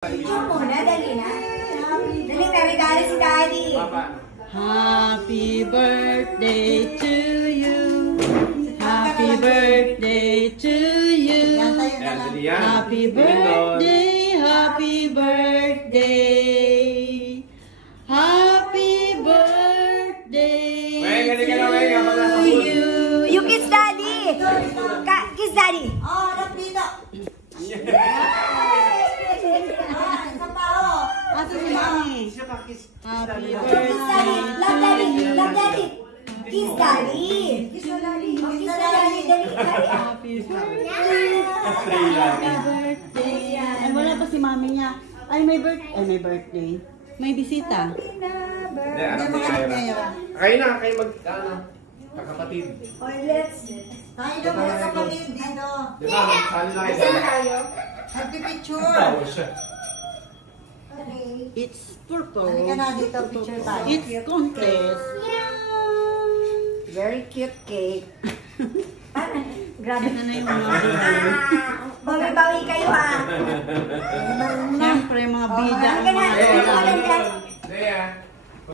Picture muna, dali na. Dali na, regalo si Daddy. Happy birthday to you. Happy birthday to you. Happy birthday, happy birthday. Happy birthday to you. You kiss Daddy. Kiss Daddy. Oh, harap dito. Asa si Mami? Happy birthday. Love Daddy. Love Daddy. Kiss Daddy. Kiss Daddy. Kiss Daddy. Happy birthday. Happy birthday. Ay, wala pa si Mami niya. Ay, may birthday. May bisita. Hindi, anak ni Kyra. Kayo na, kayo kakapatid. Or let's... Tayo na mga kapatid dito. Di ba, sali na kayo. Happy picture. Tawa siya. It's purple. Halika na dito, picture tayo. It's contest. Very cute cake. Grabe Ito na yung mga bida. Bawi-bawi kayo ha. Siyempre, mga bida. Halika na.